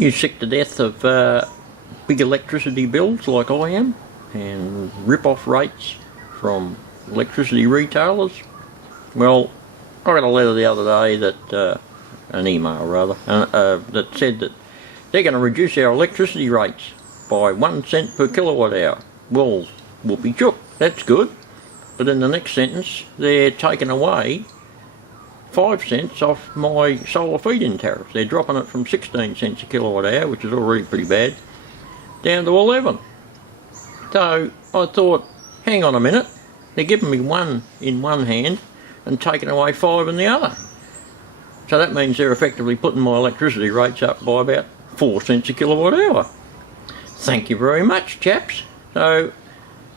You sick to death of big electricity bills like I am, and rip-off rates from electricity retailers? Well, I got a letter the other day that, an email rather, that said that they're going to reduce our electricity rates by 1 cent per kilowatt hour. Well, whoopee chook, that's good. But in the next sentence, they're taking away 5 cents off my solar feed-in tariff. They're dropping it from 16 cents a kilowatt hour, which is already pretty bad, down to 11. So I thought, hang on a minute, they're giving me 1 in one hand and taking away 5 in the other. So that means they're effectively putting my electricity rates up by about 4 cents a kilowatt hour. Thank you very much, chaps. So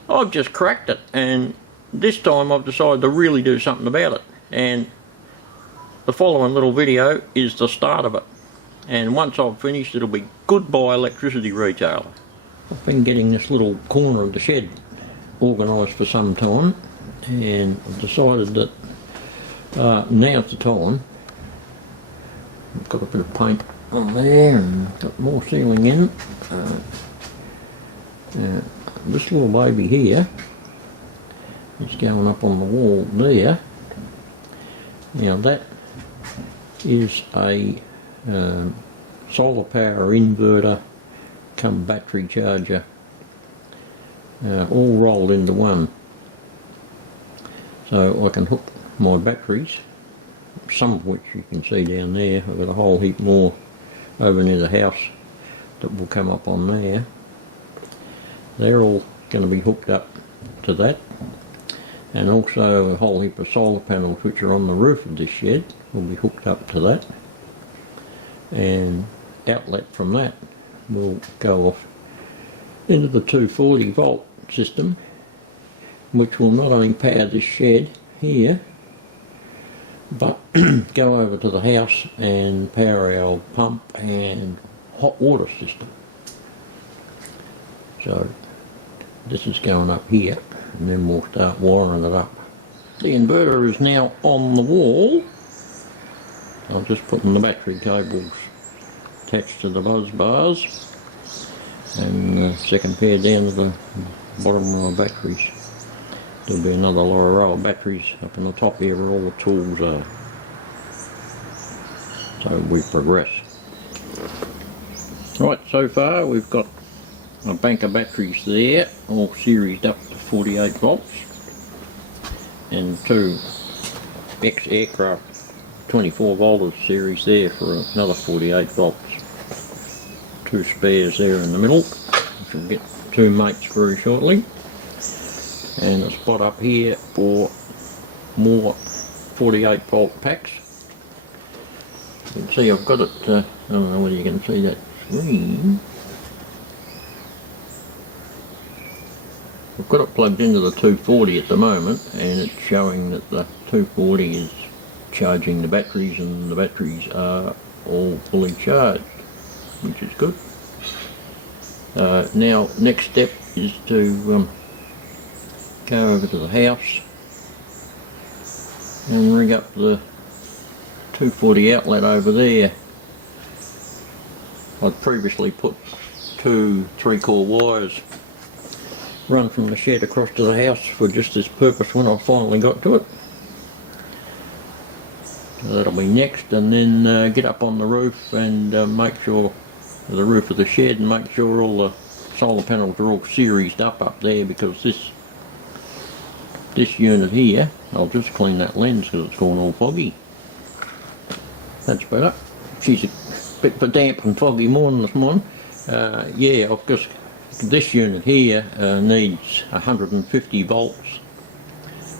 I've just cracked it, and this time I've decided to really do something about it. And the following little video is the start of it, and once I've finished it'll be goodbye electricity retailer. I've been getting this little corner of the shed organised for some time, and I've decided that now's the time. I've got a bit of paint on there and got more sealing in. This little baby here is going up on the wall there. Now that is a solar power inverter come battery charger, all rolled into one. So I can hook my batteries, some of which you can see down there. I've got a whole heap more over near the house that will come up on there. They're all going to be hooked up to that, and also a whole heap of solar panels which are on the roof of this shed will be hooked up to that, and outlet from that will go off into the 240 volt system, which will not only power this shed here but go over to the house and power our pump and hot water system. So this is going up here, and then we'll start wiring it up. The inverter is now on the wall. I'm just putting the battery cables attached to the buzz bars, and the second pair down to the bottom of the batteries. There'll be another row of batteries up in the top here where all the tools are. So we progress. Right, so far we've got a bank of batteries there, all seriesed up to 48 volts, and 2 ex-aircraft 24 voltage series there for another 48 volts. 2 spares there in the middle, which will get 2 mates very shortly, and a spot up here for more 48 volt packs. You can see I've got it, I don't know whether you can see that screen. I've got it plugged into the 240 at the moment, and it's showing that the 240 is charging the batteries, and the batteries are all fully charged, which is good. Now next step is to go over to the house and rig up the 240 outlet over there. I'd previously put 2 3-core wires run from the shed across to the house for just this purpose when I finally got to it. So that'll be next, and then get up on the roof and make sure, the roof of the shed, and make sure all the solar panels are all seriesed up there, because this unit here, I'll just clean that lens because it's gone all foggy. That's better. She's a bit for damp and foggy morning this morning. Yeah, I've just, this unit here needs 150 volts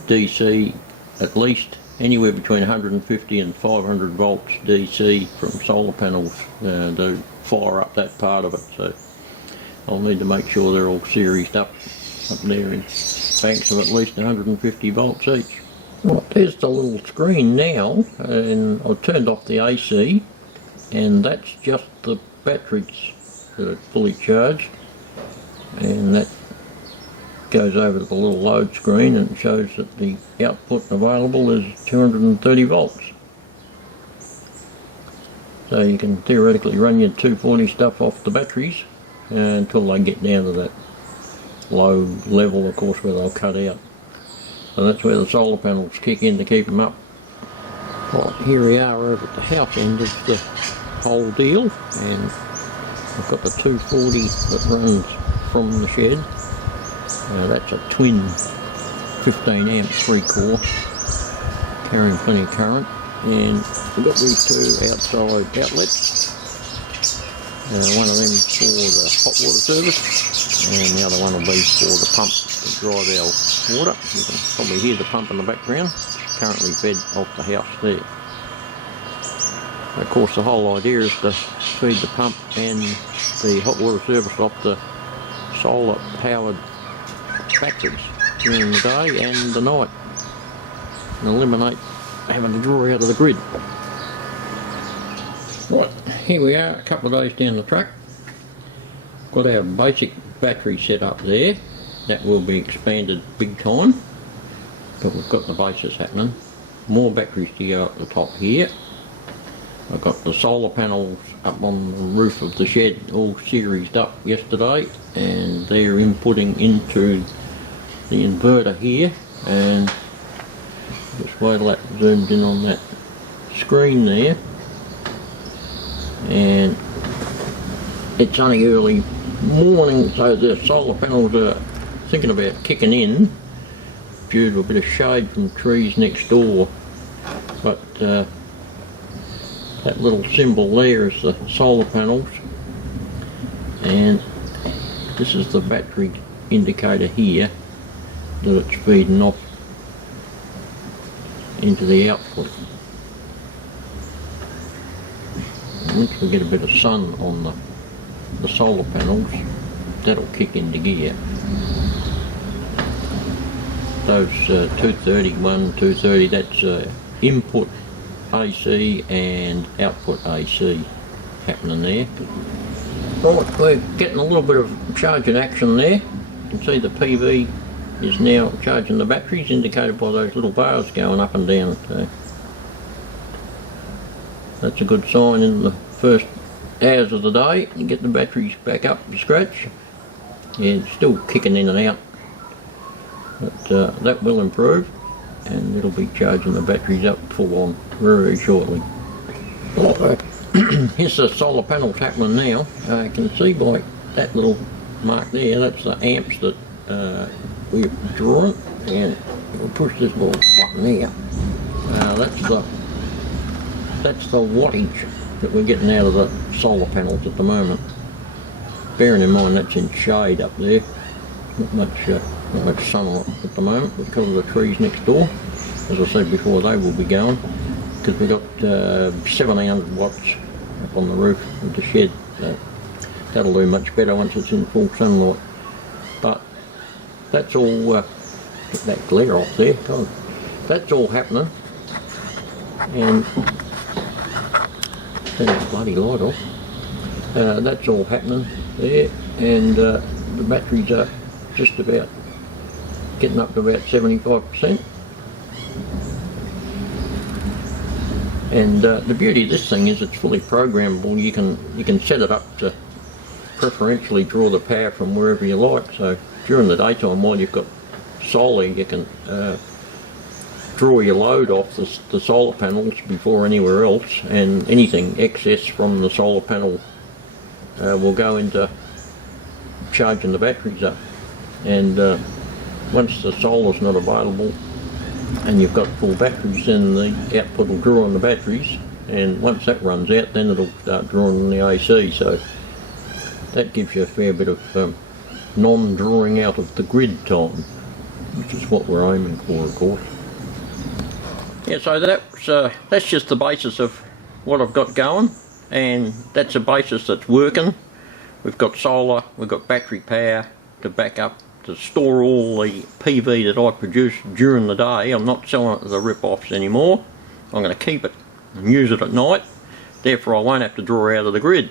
DC, at least anywhere between 150 and 500 volts DC from solar panels to fire up that part of it. So I'll need to make sure they're all seriesed up there in banks of at least 150 volts each. Right, there's the little screen now, and I've turned off the AC, and that's just the batteries that are fully charged, and that goes over to the little load screen and shows that the output available is 230 volts. So you can theoretically run your 240 stuff off the batteries until they get down to that low level, of course, where they'll cut out. So that's where the solar panels kick in to keep them up. Right, here we are over at the house end of the whole deal, and I've got the 240 that runs from the shed. That's a twin 15 amp 3-core, carrying plenty of current, and we've got these two outside outlets. One of them for the hot water service, and the other one will be for the pump to drive our water. You can probably hear the pump in the background, currently fed off the house there. Of course, the whole idea is to feed the pump and the hot water service off the solar powered batteries during the day and the night, and eliminate having to draw out of the grid. Right, here we are a couple of days down the track. Got our basic battery set up there. That will be expanded big time, but we've got the bases happening. More batteries to go up the top here. I've got the solar panels up on the roof of the shed all seriesed up yesterday, and they're inputting into the inverter here, and just wait till that zoomed in on that screen there. And it's only early morning, so the solar panels are thinking about kicking in due to a bit of shade from trees next door, but that little symbol there is the solar panels, and this is the battery indicator here that it's feeding off into the output. Once we get a bit of sun on the solar panels, that'll kick into gear. Those 231, 230, that's input AC and output AC happening there. Right, we're getting a little bit of charging action there. You can see the PV is now charging the batteries, indicated by those little bars going up and down. So that's a good sign in the first hours of the day. You get the batteries back up to scratch. Yeah, it's still kicking in and out, but that will improve, and it'll be charging the batteries up full on very shortly. Here's the solar panels happening now. You can see by that little mark there, that's the amps that we're drawing, and we'll push this little button here. That's the wattage that we're getting out of the solar panels at the moment. Bearing in mind that's in shade up there, not much sunlight at the moment because of the trees next door. As I said before, they will be going, because we've got 1700 watts up on the roof of the shed. That'll do much better once it's in full sunlight. But that's all, get that glare off there, God. That's all happening, and turn that bloody light off. That's all happening there, and the batteries are just about getting up to about 75%. And the beauty of this thing is it's fully programmable. You can set it up to preferentially draw the power from wherever you like. So during the daytime, while you've got solar, you can draw your load off the solar panels before anywhere else, and anything excess from the solar panel will go into charging the batteries up. And once the solar's not available and you've got full batteries, then the output will draw on the batteries, and once that runs out, then it'll start drawing on the AC. So that gives you a fair bit of non-drawing out of the grid time, which is what we're aiming for, of course. Yeah, so that's just the basis of what I've got going, and that's a basis that's working. We've got solar, we've got battery power to back up, to store all the PV that I produce during the day. I'm not selling it to the rip-offs anymore. I'm going to keep it and use it at night. Therefore I won't have to draw out of the grid.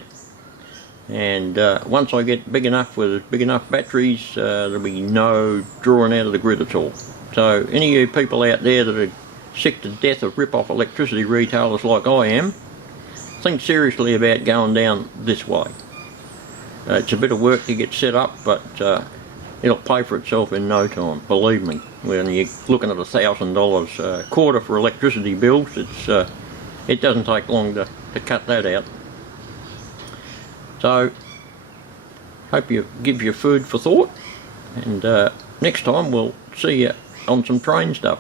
And once I get big enough with big enough batteries, there'll be no drawing out of the grid at all. So any of you people out there that are sick to death of rip-off electricity retailers like I am, think seriously about going down this way. It's a bit of work to get set up, but it'll pay for itself in no time, believe me. When you're looking at $1,000 a quarter for electricity bills, it doesn't take long to cut that out. So, hope you give your food for thought, and next time we'll see you on some train stuff.